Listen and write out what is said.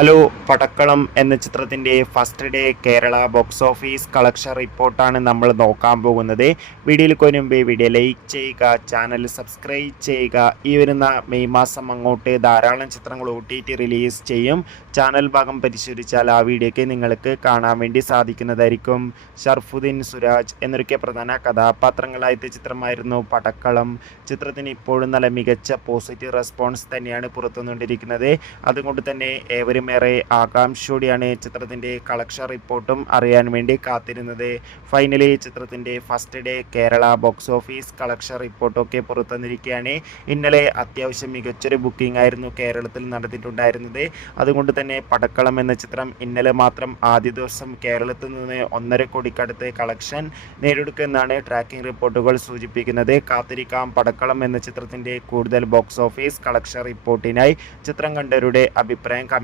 Hello, പടക്കളം എന്ന ചിത്രത്തിൻ്റെ first day Kerala box office collection റിപ്പോർട്ടാണ് നമ്മൾ നോക്കാൻ പോകുന്നത്. വീഡിയോയിൽ മുമ്പ് വീഡിയോ ലൈക്ക് ചെയ്യുക, ചാനൽ സബ്സ്ക്രൈബ് ചെയ്യുക. ഈ വരുന്ന മെയ് മാസം അങ്ങോട്ട് ധാരാളം ചിത്രങ്ങൾ OTT റിലീസ് ചെയ്യും. ചാനൽ ഭാഗം പരിശോധിച്ചാൽ ആ വീഡിയോയ്ക്ക് നിങ്ങൾക്ക് കാണാൻ വേണ്ടി സാധിക്കുന്നതായിരിക്കും. ഷർഫുദ്ദീൻ സുരാജ് എന്നൊക്കെ പ്രധാന കഥാപാത്രങ്ങളായ ചിത്രമായിരുന്നു പടക്കളം. ചിത്രത്തിന് ഇപ്പോഴും നല്ല മികച്ച പോസിറ്റീവ് റെസ്പോൺസ് തന്നെയാണ് പുറത്തുവന്നുകൊണ്ടിരിക്കുന്നത്. അതുകൊണ്ട് തന്നെ ഏവരും ഏറെ ആകാംക്ഷയോടെയാണ് ചിത്രത്തിൻ്റെ കളക്ഷൻ റിപ്പോർട്ടും അറിയാൻ വേണ്ടി കാത്തിരുന്നത്. ഫൈനലി ചിത്രത്തിൻ്റെ first day Kerala box office collection റിപ്പോർട്ടൊക്കെ പുറത്തുവന്നിരിക്കുകയാണ്. ഇന്നലെ അത്യാവശ്യം മികച്ചൊരു ബുക്കിംഗ് ആയിരുന്നു കേരളത്തിൽ നടത്തിയിട്ടുണ്ടായിരുന്നത്. അതുകൊണ്ട് തന്നെ പടക്കളം എന്ന ചിത്രം ഇന്നലെ മാത്രം ആദ്യ ദിവസം കേരളത്തിൽ നിന്ന് 1.5 കോടിക്കടുത്ത് കളക്ഷൻ നേടിയെടുക്കുമെന്നാണ് ട്രാക്കിംഗ് റിപ്പോർട്ടുകൾ സൂചിപ്പിക്കുന്നത്. കാത്തിരിക്കാം പടക്കളം എന്ന ചിത്രത്തിൻ്റെ കൂടുതൽ ബോക്സ് ഓഫീസ് കളക്ഷൻ റിപ്പോർട്ടിനായി. ചിത്രം കണ്ടവരുടെ അഭിപ്രായം കമന്റ്